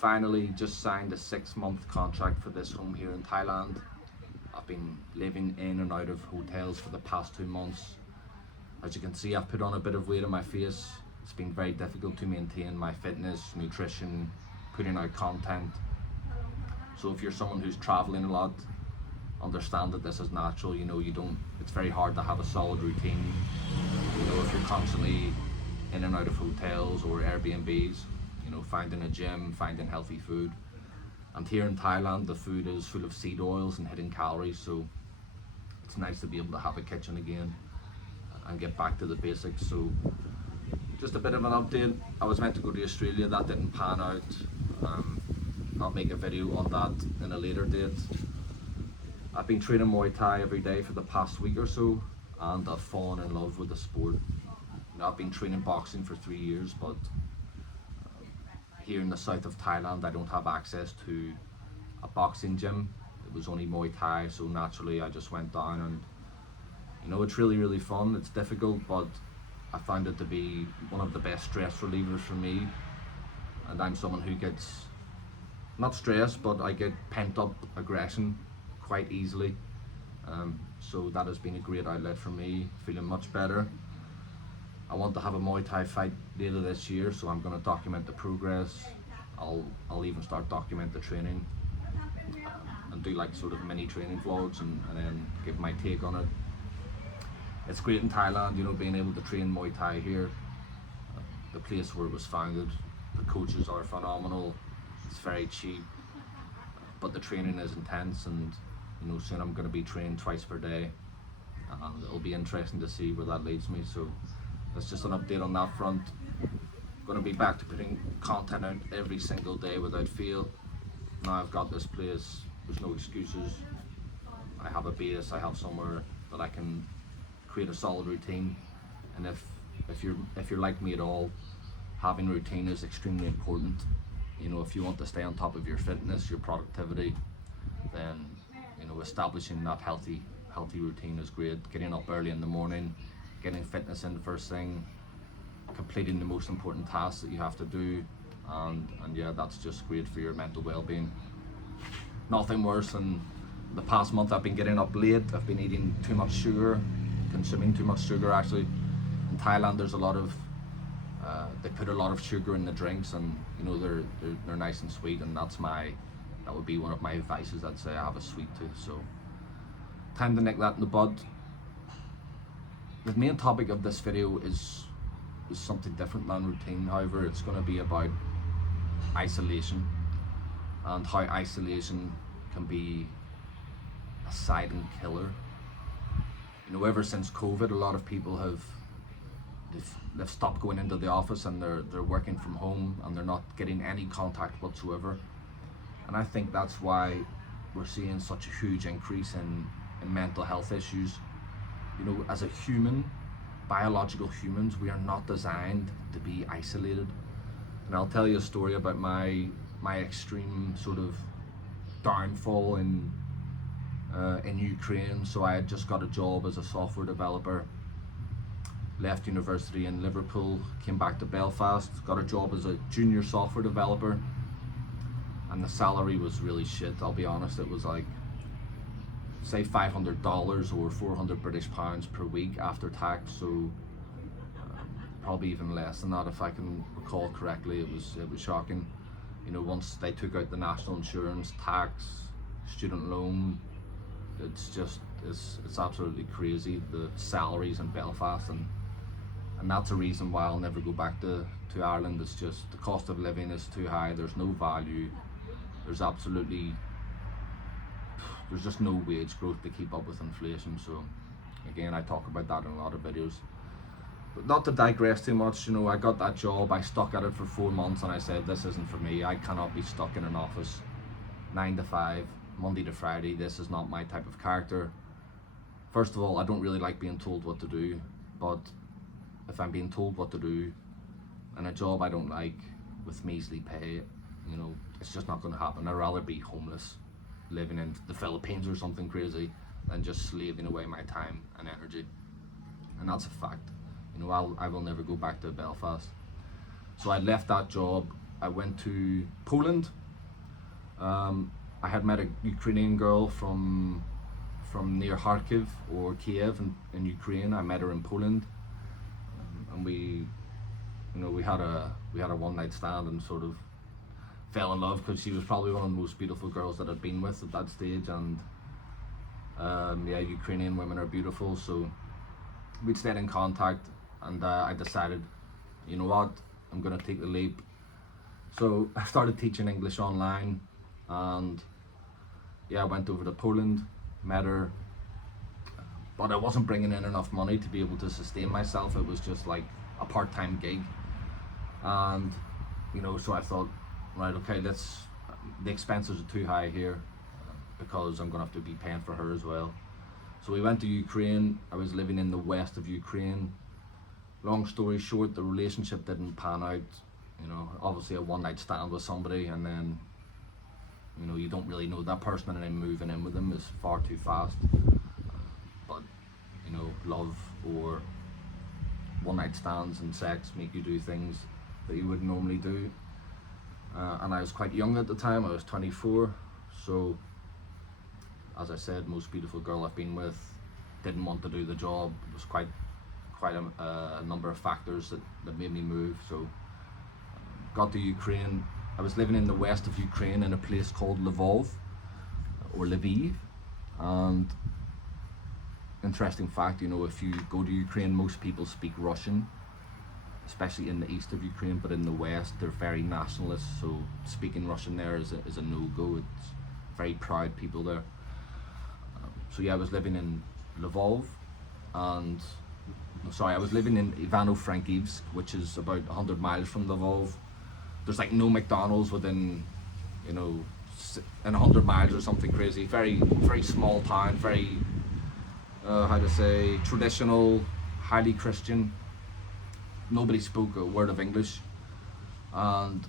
finally just signed a 6-month contract for this home here in Thailand. I've been living in and out of hotels for the past 2 months. As you can see, I've put on a bit of weight on my face. It's been very difficult to maintain my fitness, nutrition, putting out content. So if you're someone who's traveling a lot, understand that this is natural. It's very hard to have a solid routine. If you're constantly in and out of hotels or Airbnbs, finding a gym, finding healthy food. And here in Thailand, the food is full of seed oils and hidden calories, so it's nice to be able to have a kitchen again and get back to the basics. So just a bit of an update. I was meant to go to Australia, that didn't pan out. I'll make a video on that in a later date. I've been training Muay Thai every day for the past week or so, and I've fallen in love with the sport. I've been training boxing for 3 years, but here in the south of Thailand, I don't have access to a boxing gym. It was only Muay Thai, so naturally I just went down, and it's really, really fun. It's difficult, but I found it to be one of the best stress relievers for me. And I'm someone who gets, not stressed, but I get pent up aggression quite easily. So that has been a great outlet for me, feeling much better. I want to have a Muay Thai fight later this year, so I'm going to document the progress. I'll even start document the training and do like sort of mini training vlogs and then give my take on it. It's great in Thailand, being able to train Muay Thai here. The place where it was founded, the coaches are phenomenal. It's very cheap, but the training is intense, and soon I'm going to be trained twice per day, and it'll be interesting to see where that leads me. So that's just an update on that front. I'm going to be back to putting content out every single day without fail. Now I've got this place, there's no excuses. I have a base, I have somewhere that I can create a solid routine. And if you're like me at all, having routine is extremely important. If you want to stay on top of your fitness, your productivity, then establishing that healthy routine is great. Getting up early in the morning, getting fitness in the first thing, completing the most important tasks that you have to do, and yeah, that's just great for your mental well-being. Nothing worse than the past month. I've been getting up late, I've been eating too much sugar, consuming too much sugar actually. In Thailand there's a lot of, they put a lot of sugar in the drinks, and they're nice and sweet, and that would be one of my vices. I'd say I have a sweet tooth, so time to nick that in the bud. The main topic of this video is something different than routine. However, it's going to be about isolation and how isolation can be a silent killer. Ever since COVID, a lot of people they've stopped going into the office, and they're working from home, and they're not getting any contact whatsoever. And I think that's why we're seeing such a huge increase in mental health issues. As a human, biological humans, we are not designed to be isolated. And I'll tell you a story about my extreme sort of downfall in Ukraine. So I had just got a job as a software developer, left university in Liverpool, came back to Belfast, got a job as a junior software developer, and the salary was really shit. I'll be honest, it was like, say $500 or 400 British pounds per week after tax, so probably even less than that if I can recall correctly. It was shocking. Once they took out the national insurance, tax, student loan, it's absolutely crazy, the salaries in Belfast, and that's a reason why I'll never go back to Ireland. It's just the cost of living is too high, there's no value, there's just no wage growth to keep up with inflation. So again, I talk about that in a lot of videos. But not to digress too much, I got that job, I stuck at it for 4 months, and I said, this isn't for me. I cannot be stuck in an office 9 to 5, Monday to Friday. This is not my type of character. First of all, I don't really like being told what to do, but if I'm being told what to do in a job I don't like with measly pay, it's just not going to happen. I'd rather be homeless, living in the Philippines or something crazy, than just slaving away my time and energy. And that's a fact. I will never go back to Belfast. So I left that job, I went to Poland. I had met a Ukrainian girl from near Kharkiv or Kiev in Ukraine. I met her in Poland, and we had a one night stand and sort of fell in love because she was probably one of the most beautiful girls that I'd been with at that stage. And yeah, Ukrainian women are beautiful, so we'd stayed in contact, and I decided, you know what, I'm gonna take the leap. So I started teaching English online, and yeah, I went over to Poland, met her, but I wasn't bringing in enough money to be able to sustain myself. It was just like a part-time gig, and so I thought, right, okay, the expenses are too high here because I'm gonna have to be paying for her as well. So we went to Ukraine. I was living in the west of Ukraine. Long story short, the relationship didn't pan out. Obviously a one night stand with somebody, and then you don't really know that person, and then moving in with them is far too fast. But love or one night stands and sex make you do things that you wouldn't normally do. And I was quite young at the time. I was 24. So as I said, most beautiful girl I've been with, didn't want to do the job. It was quite a number of factors that made me move. So got to Ukraine. I was living in the west of Ukraine in a place called Lvov or Lviv. And interesting fact, if you go to Ukraine, most people speak Russian, especially in the east of Ukraine, but in the west they're very nationalist, so speaking Russian there is a no-go. It's very proud people there. So yeah, I was living in Lvov, and I was living in Ivano-Frankivsk, which is about 100 miles from Lvov. There's like no McDonald's within, in 100 miles or something crazy. Very, very small town, very, traditional, highly Christian. Nobody spoke a word of English, and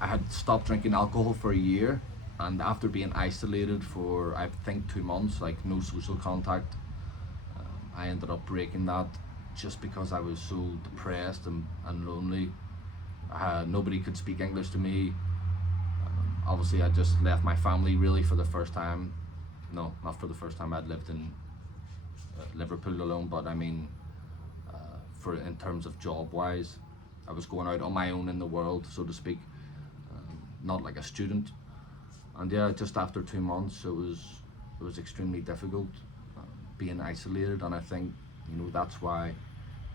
I had stopped drinking alcohol for a year, and after being isolated for I think 2 months, like no social contact, I ended up breaking that just because I was so depressed and lonely. Nobody could speak English to me. Obviously I just left my family really for the first time. No, not for the first time. I'd lived in Liverpool alone, but I mean in terms of job wise, I was going out on my own in the world, so to speak, not like a student. And yeah, just after 2 months, it was extremely difficult being isolated, and I think that's why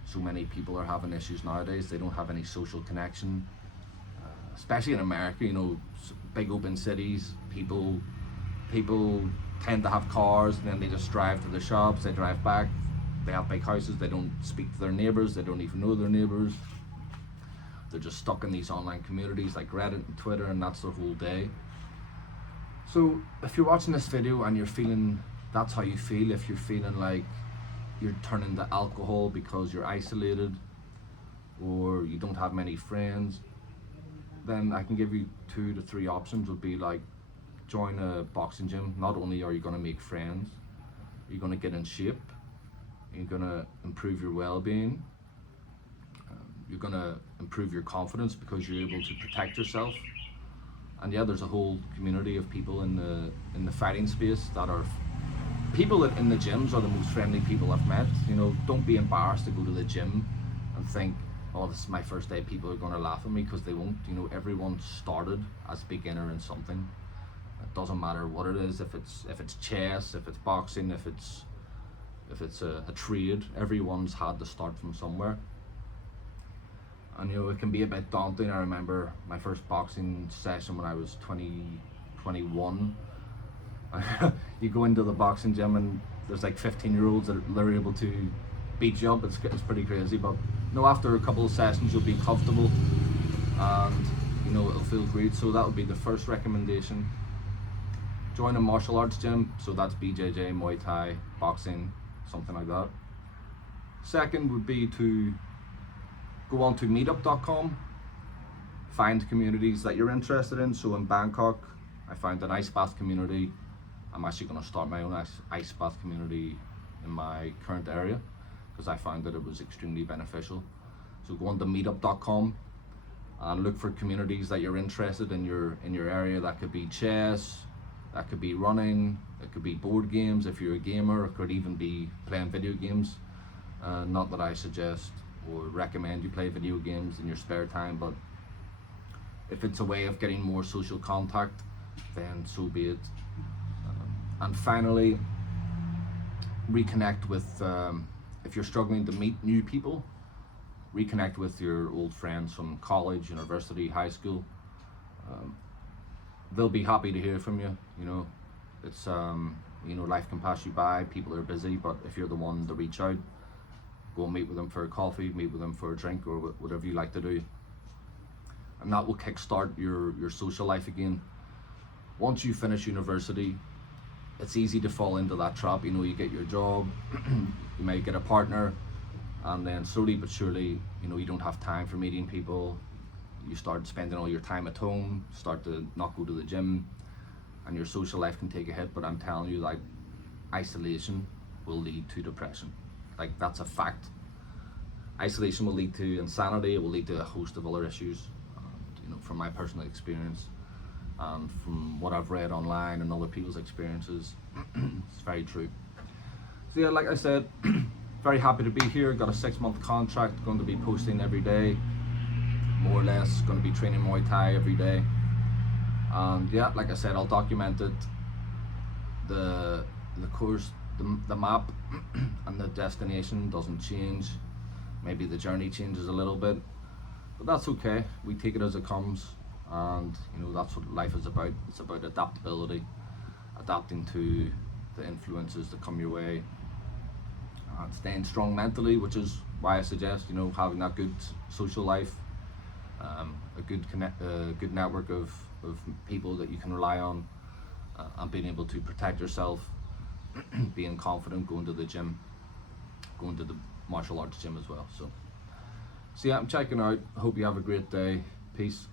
so many people are having issues nowadays. They don't have any social connection, especially in America. Big open cities, people tend to have cars, and then they just drive to the shops, they drive back, they have big houses, they don't speak to their neighbors, they don't even know their neighbors. They're just stuck in these online communities like Reddit and Twitter, and that's their whole day. So if you're watching this video and you're feeling that's how you feel, if you're feeling like you're turning to alcohol because you're isolated or you don't have many friends, then I can give you 2 to 3 options. Would be like, join a boxing gym. Not only are you going to make friends, you're going to get in shape, you're going to improve your well-being, you're going to improve your confidence because you're able to protect yourself. And yeah, there's a whole community of people in the fighting space that are people that in the gyms are the most friendly people I've met. Don't be embarrassed to go to the gym and think, oh, this is my first day, people are going to laugh at me, because they won't. Everyone started as a beginner in something. It doesn't matter what it is, if it's chess, if it's boxing, if it's a trade. Everyone's had to start from somewhere. And it can be a bit daunting. I remember my first boxing session when I was 21. You go into the boxing gym and there's like 15-year-olds that they're able to beat you up. It's pretty crazy, but after a couple of sessions you'll be comfortable, and it'll feel great. So that would be the first recommendation. Join a martial arts gym, so that's BJJ, Muay Thai, boxing, something like that. Second would be to go on to meetup.com, find communities that you're interested in. So in Bangkok, I found an ice bath community. I'm actually going to start my own ice bath community in my current area because I found that it was extremely beneficial. So go on to meetup.com, and look for communities that you're interested in your area. That could be chess, that could be running, it could be board games if you're a gamer, it could even be playing video games. Not that I suggest or recommend you play video games in your spare time, but if it's a way of getting more social contact, then so be it. And finally, reconnect with, if you're struggling to meet new people, reconnect with your old friends from college, university, high school. They'll be happy to hear from you. You know, it's life can pass you by, people are busy, but if you're the one to reach out, go and meet with them for a coffee, meet with them for a drink, or whatever you like to do. And that will kickstart your social life again. Once you finish university, it's easy to fall into that trap. You know, you get your job, you might get a partner, and then slowly but surely, you know, you don't have time for meeting people. You start spending all your time at home, start to not go to the gym, and your social life can take a hit. But I'm telling you, like, isolation will lead to depression. Like, that's a fact. Isolation will lead to insanity, it will lead to a host of other issues. You know, from my personal experience and from what I've read online and other people's experiences, it's very true. So yeah, like I said, very happy to be here. Got a 6-month contract, going to be posting every day, more or less, going to be training Muay Thai every day. And yeah, like I said, I'll document it, the course, the map and the destination doesn't change. Maybe the journey changes a little bit, but that's okay. We take it as it comes, and you know, that's what life is about. It's about adaptability, adapting to the influences that come your way, and staying strong mentally, which is why I suggest, you know, having that good social life, a good network of people that you can rely on, and being able to protect yourself, being confident, going to the gym, going to the martial arts gym as well. So yeah, I'm checking out. I hope you have a great day. Peace.